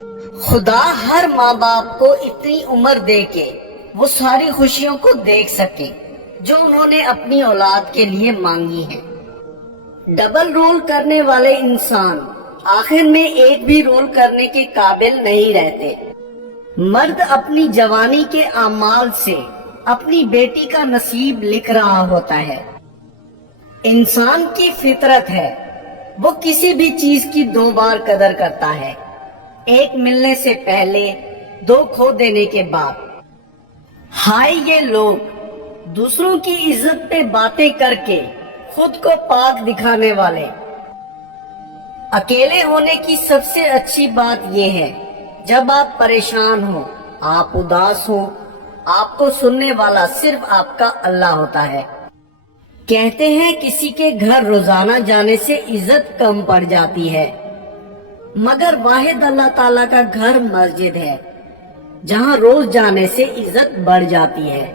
خدا ہر ماں باپ کو اتنی عمر دے کے وہ ساری خوشیوں کو دیکھ سکے جو انہوں نے اپنی اولاد کے لیے مانگی ہیں۔ ڈبل رول کرنے والے انسان آخر میں ایک بھی رول کرنے کے قابل نہیں رہتے۔ مرد اپنی جوانی کے اعمال سے اپنی بیٹی کا نصیب لکھ رہا ہوتا ہے۔ انسان کی فطرت ہے، وہ کسی بھی چیز کی 2 بار قدر کرتا ہے، ایک ملنے سے پہلے، 2 کھو دینے کے بعد۔ ہائے یہ لوگ دوسروں کی عزت پہ باتیں کر کے خود کو پاک دکھانے والے۔ اکیلے ہونے کی سب سے اچھی بات یہ ہے جب آپ پریشان ہو، آپ اداس ہو، آپ کو سننے والا صرف آپ کا اللہ ہوتا ہے۔ کہتے ہیں کسی کے گھر روزانہ جانے سے عزت کم پڑ جاتی ہے، مگر واحد اللہ تعالیٰ کا گھر مسجد ہے جہاں روز جانے سے عزت بڑھ جاتی ہے۔